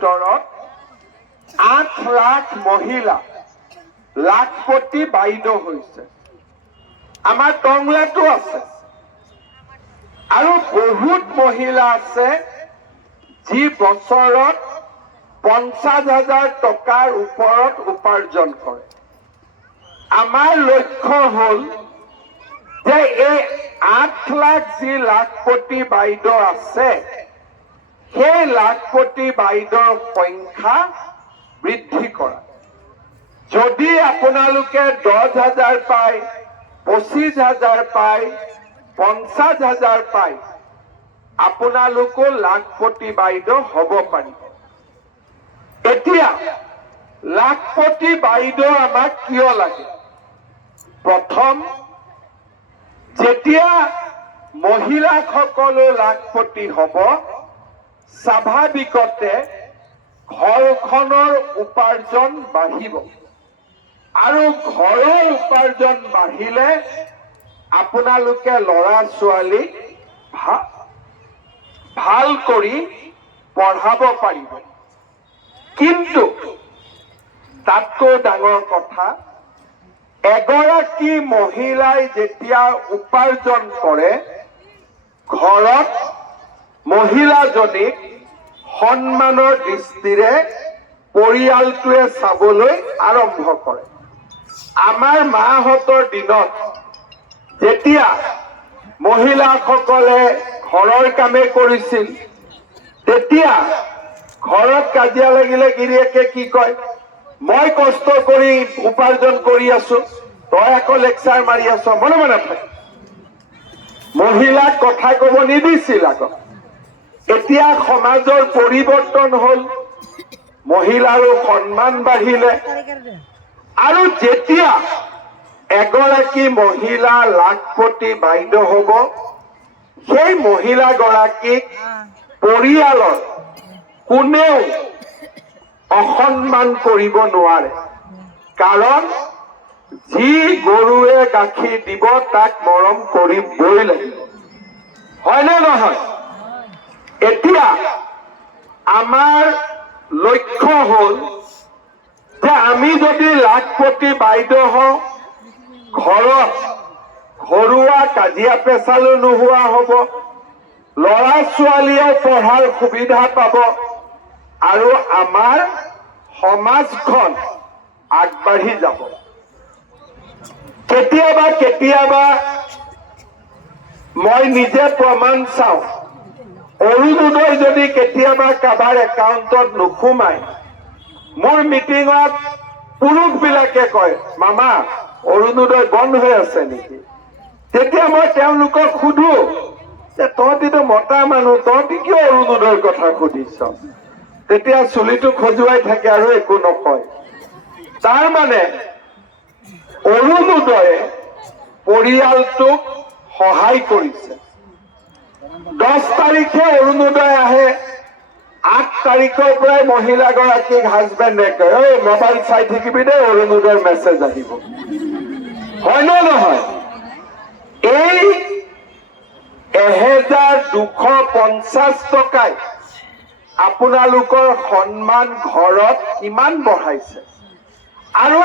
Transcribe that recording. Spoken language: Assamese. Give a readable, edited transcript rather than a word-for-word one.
ভিতৰত 8 লাখ মহিলা লাখপতি বাইদেউ হৈছে। আমাৰ টংলাতো আছে আৰু বহুত মহিলা আছে যি বছৰত 50,000 টকাৰ ওপৰত উপাৰ্জন কৰে। আমাৰ লক্ষ্য হ'ল যে এই 8 লাখ যি লাখপতি বাইদেউ আছে সেই লাখপতি বাইদেউৰ সংখ্যা বৃদ্ধি কৰা। যদি আপোনালোকে 10,000 পায়, 25,000 পায়, 50,000 পায়, আপোনালোকো লাখপতি বাইদেউ হ'ব পাৰিব। এতিয়া লাখপতি বাইদেউ আমাক কিয় লাগে? প্ৰথম, যেতিয়া মহিলাসকলো লাখপতি হ'ব, স্বাভাৱিকতে ঘৰখনৰ উপাৰ্জন বাঢ়িব আৰু ঘৰৰ উপাৰ্জন বাঢ়িলে আপোনালোকে ল'ৰা ছোৱালীক ভাল কৰি পঢ়াব পাৰিব। কিন্তু তাতকৈ ডাঙৰ কথা, এগৰাকী মহিলাই যেতিয়া উপাৰ্জন কৰে, ঘৰত মহিলাজনীক সন্মানৰ দৃষ্টিৰে পৰিয়ালটোৱে চাবলৈ আৰম্ভ কৰে। আমাৰ মাহঁতৰ দিনত যেতিয়া মহিলাসকলে ঘৰৰ কামে কৰিছিল, তেতিয়া ঘৰত কাজিয়া লাগিলে গিৰিয়েকে কি কয়, মই কষ্ট কৰি উপাৰ্জন কৰি আছো, তই আকৌ লেকচাৰ মাৰি আছ, মনে মনে থাকে। মহিলাক কথা কব নিদিছিল আগত। এতিয়া সমাজৰ পৰিৱৰ্তন হ'ল, মহিলাৰো সন্মান বাঢ়িলে আৰু যেতিয়া এগৰাকী মহিলা লাখপতি বাইদেউ হ'ব, সেই মহিলাগৰাকীক পৰিয়ালৰ কোনেও অসন্মান কৰিব নোৱাৰে। কাৰণ যি গৰুৱে গাখীৰ দিব তাক মৰম কৰিবই লাগিব, হয়নে নহয়? এতিয়া আমাৰ লক্ষ্য হ'ল যে আমি যদি লাখপতি বাইদেউ হওঁ, ঘৰত ঘৰুৱা কাজিয়া পেচালো নোহোৱা হ'ব, ল'ৰা ছোৱালীয়েও পঢ়াৰ সুবিধা পাব আৰু আমাৰ সমাজখন আগবাঢ়ি যাব। কেতিয়াবা কেতিয়াবা মই নিজে প্ৰমাণ চাওঁ, অৰুণোদয় যদি কেতিয়াবা কাৰোবাৰ একাউণ্টত নোসোমায়, মোৰ মিটিঙত পুৰুষবিলাকে কয়, মামা অৰুণোদয় বন্ধ হৈ আছে নেকি? তেতিয়া মই তেওঁলোকক সোধো যে তহঁতিতো মতা মানুহ, তহঁতি কিয় অৰুণোদয়ৰ কথা সুধিছ? তেতিয়া চুলিটো খজুৱাই থাকে আৰু একো নকয়। তাৰ মানে অৰুণোদয়ে পৰিয়ালটোক সহায় কৰিছে। 10 তাৰিখে অৰুণোদয় আহে, 8 তাৰিখৰ পৰাই মহিলাগৰাকীক হাজবেণ্ডে কয়, ঐ মোবাইল চাই থাকিবি দেই, অৰুণোদয়ৰ মেছেজ আহিব, হয়নে নহয়? এই 1250 টকাই আপোনালোকৰ সন্মান ঘৰত কিমান বঢ়াইছে। আৰু